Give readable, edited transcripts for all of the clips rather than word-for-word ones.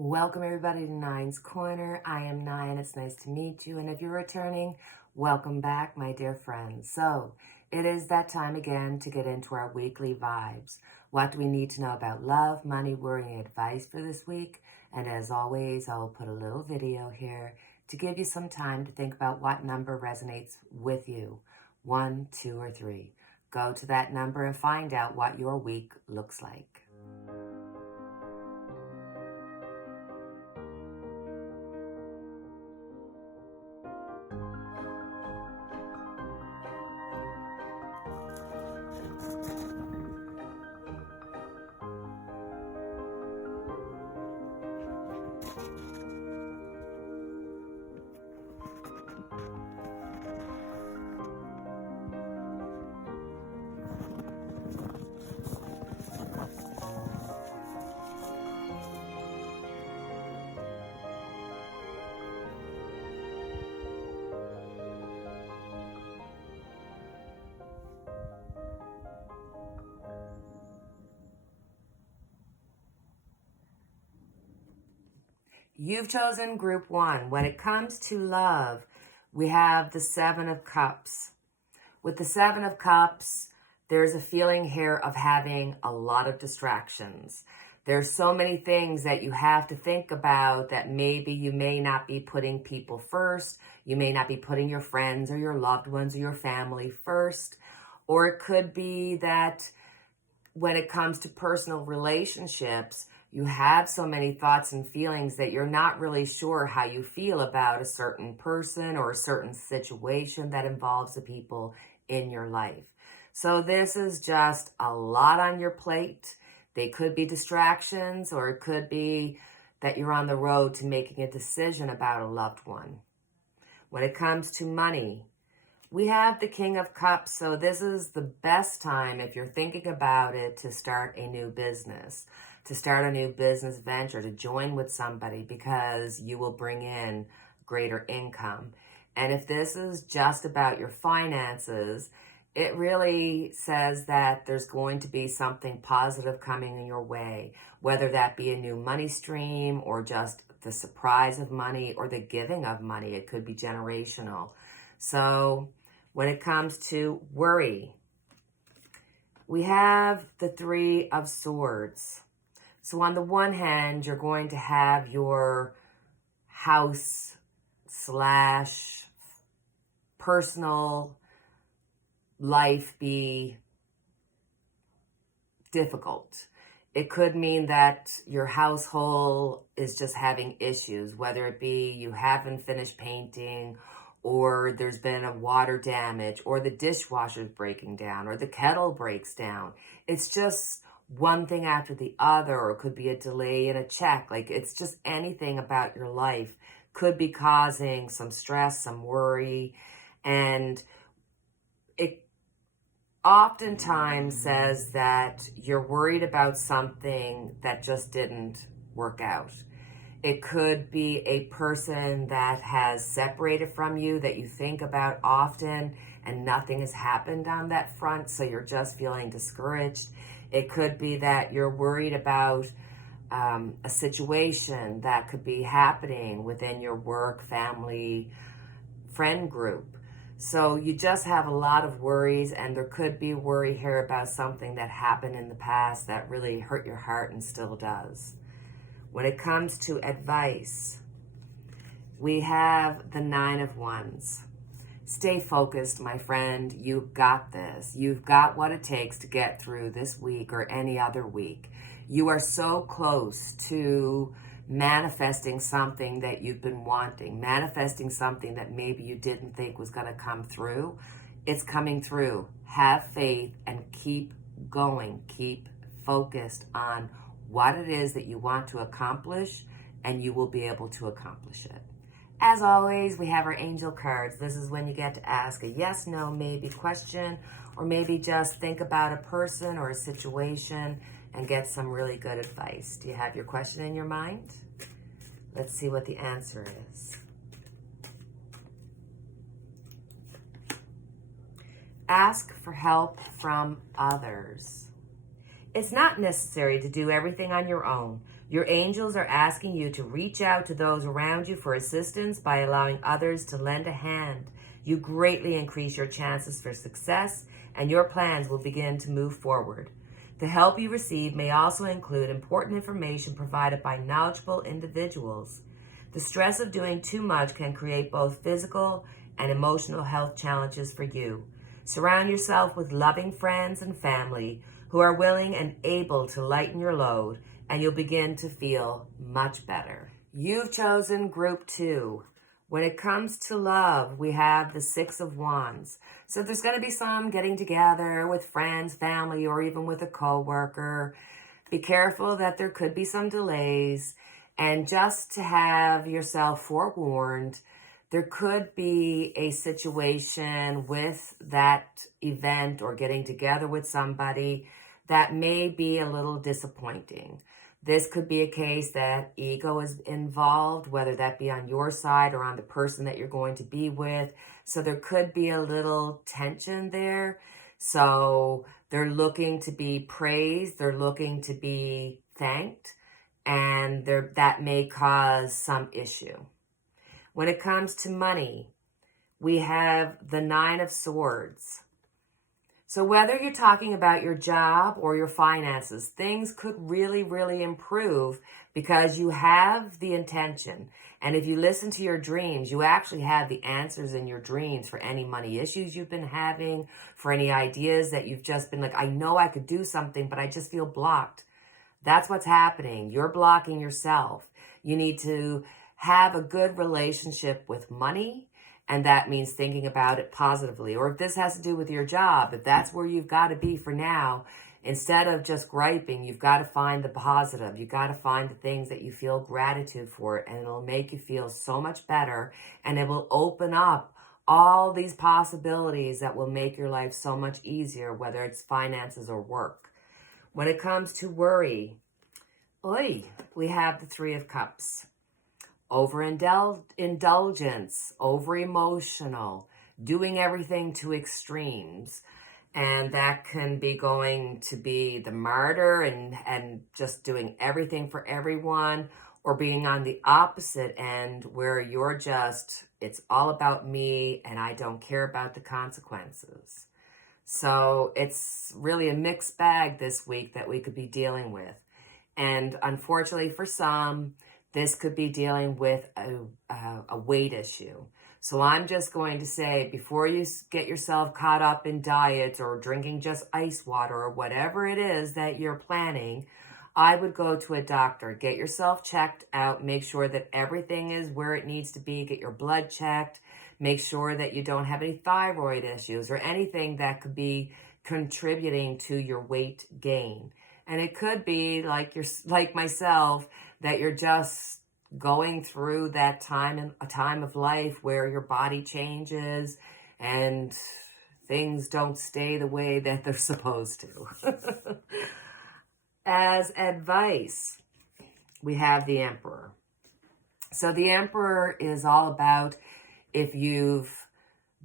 Welcome everybody to Nine's Corner. I am Nine. It's nice to meet you. And if you're returning, welcome back, my dear friends. So it is that time again to get into our weekly vibes. What do we need to know about love, money, worry, and advice for this week? And as always, I will put a little video here to give you some time to think about what number resonates with you. 1, 2, or 3. Go to that number and find out what your week looks like. You've chosen group 1. When it comes to love, we have the 7 of Cups. With the 7 of Cups, there's a feeling here of having a lot of distractions. There's so many things that you have to think about that maybe you may not be putting people first. You may not be putting your friends or your loved ones or your family first. Or it could be that when it comes to personal relationships, you have so many thoughts and feelings that you're not really sure how you feel about a certain person or a certain situation that involves the people in your life. So this is just a lot on your plate. They could be distractions, or it could be that you're on the road to making a decision about a loved one. When it comes to money, we have the King of Cups, so this is the best time if you're thinking about it to start a new business, to start a new business venture, to join with somebody because you will bring in greater income. And if this is just about your finances, it really says that there's going to be something positive coming in your way, whether that be a new money stream or just the surprise of money or the giving of money. It could be generational. So when it comes to worry, we have the 3 of Swords. So on the one hand, you're going to have your house / personal life be difficult. It could mean that your household is just having issues, whether it be you haven't finished painting, or there's been a water damage, or the dishwasher's breaking down, or the kettle breaks down. It's just one thing after the other, or it could be a delay in a check. Like, it's just anything about your life could be causing some stress, some worry, and it oftentimes says that you're worried about something that just didn't work out. It could be a person that has separated from you that you think about often and nothing has happened on that front, so you're just feeling discouraged. It could be that you're worried about a situation that could be happening within your work, family, friend group. So you just have a lot of worries, and there could be worry here about something that happened in the past that really hurt your heart and still does. When it comes to advice, we have the 9 of Wands. Stay focused, my friend. You've got this. You've got what it takes to get through this week or any other week. You are so close to manifesting something that you've been wanting, manifesting something that maybe you didn't think was going to come through. It's coming through. Have faith and keep going. Keep focused on what it is that you want to accomplish, and you will be able to accomplish it. As always, we have our angel cards. This is when you get to ask a yes, no, maybe question, or maybe just think about a person or a situation and get some really good advice. Do you have your question in your mind? Let's see what the answer is. Ask for help from others. It's not necessary to do everything on your own. Your angels are asking you to reach out to those around you for assistance by allowing others to lend a hand. You greatly increase your chances for success, and your plans will begin to move forward. The help you receive may also include important information provided by knowledgeable individuals. The stress of doing too much can create both physical and emotional health challenges for you. Surround yourself with loving friends and family who are willing and able to lighten your load, and you'll begin to feel much better. You've chosen group 2. When it comes to love, we have the 6 of Wands. So there's going to be some getting together with friends, family, or even with a coworker. Be careful that there could be some delays. And just to have yourself forewarned, there could be a situation with that event or getting together with somebody that may be a little disappointing. This could be a case that ego is involved, whether that be on your side or on the person that you're going to be with. So there could be a little tension there. So they're looking to be praised, they're looking to be thanked, and that may cause some issue. When it comes to money, we have the 9 of Swords. So whether you're talking about your job or your finances, things could really, really improve because you have the intention. And if you listen to your dreams, you actually have the answers in your dreams for any money issues you've been having, for any ideas that you've just been like, I know I could do something, but I just feel blocked. That's what's happening. You're blocking yourself. You need to have a good relationship with money. And that means thinking about it positively. Or if this has to do with your job, if that's where you've got to be for now, instead of just griping, you've got to find the positive. You've got to find the things that you feel gratitude for, and it'll make you feel so much better. And it will open up all these possibilities that will make your life so much easier, whether it's finances or work. When it comes to worry, we have the 3 of Cups. Overindulgence, over-emotional, doing everything to extremes. And that can be going to be the martyr and just doing everything for everyone, or being on the opposite end where you're just, it's all about me and I don't care about the consequences. So it's really a mixed bag this week that we could be dealing with. And unfortunately for some, this could be dealing with a weight issue. So I'm just going to say, before you get yourself caught up in diets or drinking just ice water or whatever it is that you're planning, I would go to a doctor. Get yourself checked out. Make sure that everything is where it needs to be. Get your blood checked. Make sure that you don't have any thyroid issues or anything that could be contributing to your weight gain. And it could be like myself, that you're just going through that time, a time of life where your body changes and things don't stay the way that they're supposed to. As advice, we have the Emperor. So the Emperor is all about, if you've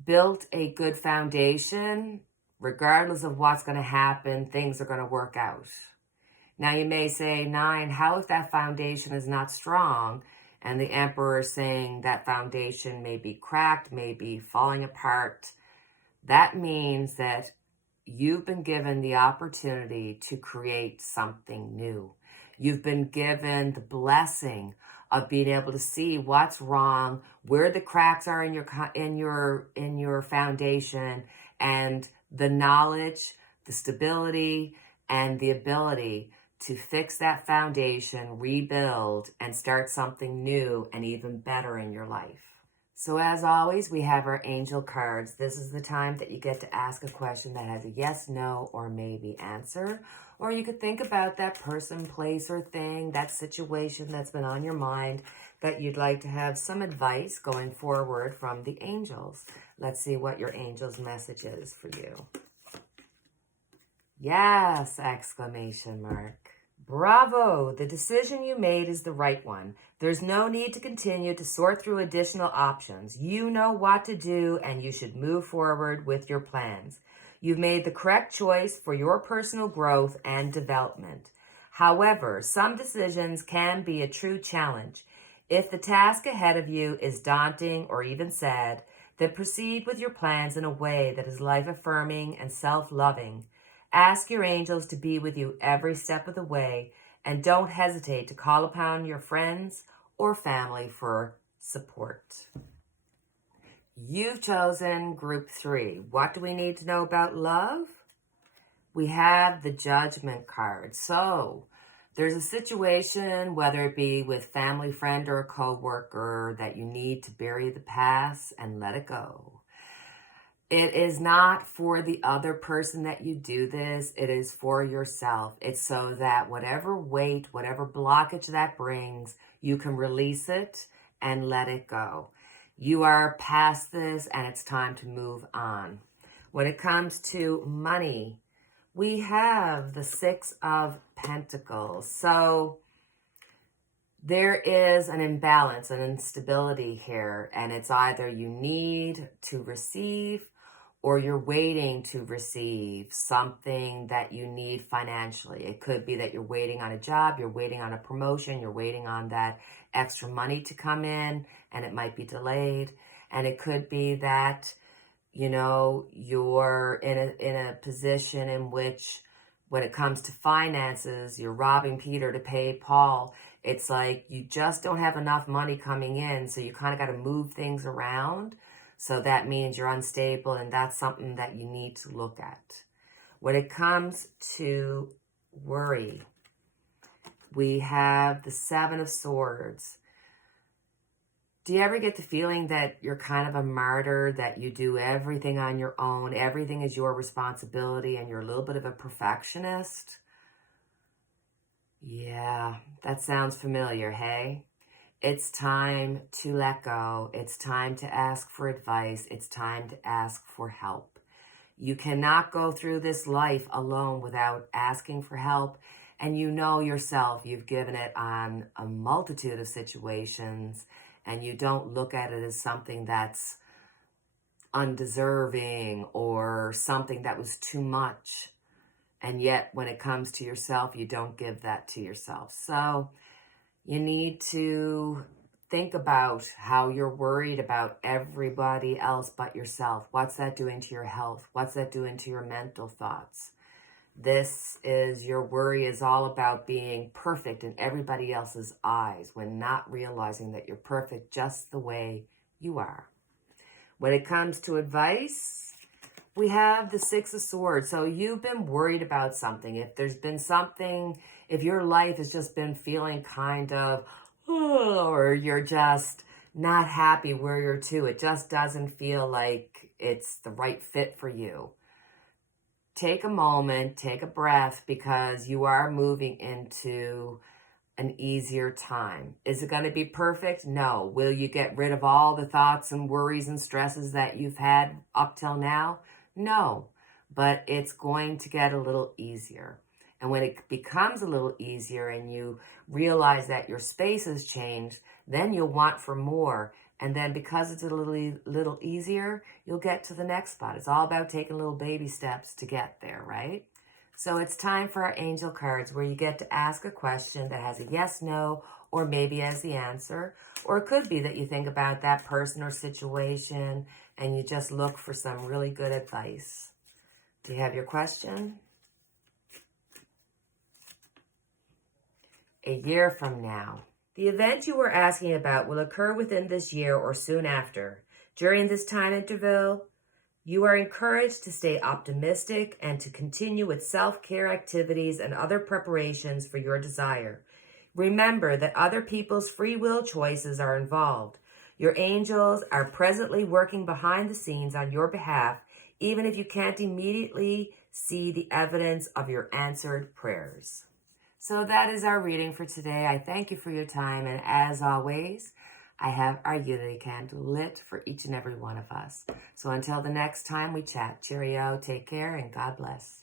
built a good foundation, regardless of what's going to happen, things are going to work out. Now you may say, 9, how if that foundation is not strong? And the Emperor is saying that foundation may be cracked, may be falling apart. That means that you've been given the opportunity to create something new. You've been given the blessing of being able to see what's wrong, where the cracks are in your foundation, and the knowledge, the stability, and the ability to fix that foundation, rebuild, and start something new and even better in your life. So as always, we have our angel cards. This is the time that you get to ask a question that has a yes, no, or maybe answer. Or you could think about that person, place, or thing, that situation that's been on your mind that you'd like to have some advice going forward from the angels. Let's see what your angel's message is for you. Yes! Exclamation mark. Bravo! The decision you made is the right one. There's no need to continue to sort through additional options. You know what to do, and you should move forward with your plans. You've made the correct choice for your personal growth and development. However, some decisions can be a true challenge. If the task ahead of you is daunting or even sad, then proceed with your plans in a way that is life-affirming and self-loving. Ask your angels to be with you every step of the way, and don't hesitate to call upon your friends or family for support. You've chosen group 3. What do we need to know about love? We have the Judgment card. So there's a situation, whether it be with family, friend, or a coworker, that you need to bury the past and let it go. It is not for the other person that you do this. It is for yourself. It's so that whatever weight, whatever blockage that brings, you can release it and let it go. You are past this and it's time to move on. When it comes to money, we have the 6 of Pentacles. So there is an imbalance, an instability here, and it's either you need to receive or you're waiting to receive something that you need financially. It could be that you're waiting on a job, you're waiting on a promotion, you're waiting on that extra money to come in, and it might be delayed. And it could be that, you know, you're in a position in which, when it comes to finances, you're robbing Peter to pay Paul. It's like you just don't have enough money coming in, so you kind of got to move things around. So that means you're unstable, and that's something that you need to look at. When it comes to worry, we have the 7 of Swords. Do you ever get the feeling that you're kind of a martyr, that you do everything on your own, everything is your responsibility, and you're a little bit of a perfectionist? Yeah, that sounds familiar, hey? It's time to let go. It's time to ask for advice. It's time to ask for help. You cannot go through this life alone without asking for help. And you know yourself, you've given it on a multitude of situations, and you don't look at it as something that's undeserving or something that was too much. And yet, when it comes to yourself, you don't give that to yourself. So you need to think about how you're worried about everybody else but yourself. What's that doing to your health? What's that doing to your mental thoughts? Your worry is all about being perfect in everybody else's eyes when not realizing that you're perfect just the way you are. When it comes to advice, we have the 6 of Swords. So you've been worried about something. If there's been something, if your life has just been feeling kind of, or you're just not happy where you're to, it just doesn't feel like it's the right fit for you. Take a moment, take a breath, because you are moving into an easier time. Is it going to be perfect? No. Will you get rid of all the thoughts and worries and stresses that you've had up till now? No. But it's going to get a little easier. And when it becomes a little easier and you realize that your space has changed, then you'll want for more. And then because it's a little easier, you'll get to the next spot. It's all about taking little baby steps to get there, right? So it's time for our angel cards, where you get to ask a question that has a yes, no, or maybe as the answer. Or it could be that you think about that person or situation and you just look for some really good advice. Do you have your question? A year from now. The event you were asking about will occur within this year or soon after. During this time interval, you are encouraged to stay optimistic and to continue with self-care activities and other preparations for your desire. Remember that other people's free will choices are involved. Your angels are presently working behind the scenes on your behalf, even if you can't immediately see the evidence of your answered prayers. So that is our reading for today. I thank you for your time, and as always, I have our unity candle lit for each and every one of us. So until the next time we chat, cheerio, take care, and God bless.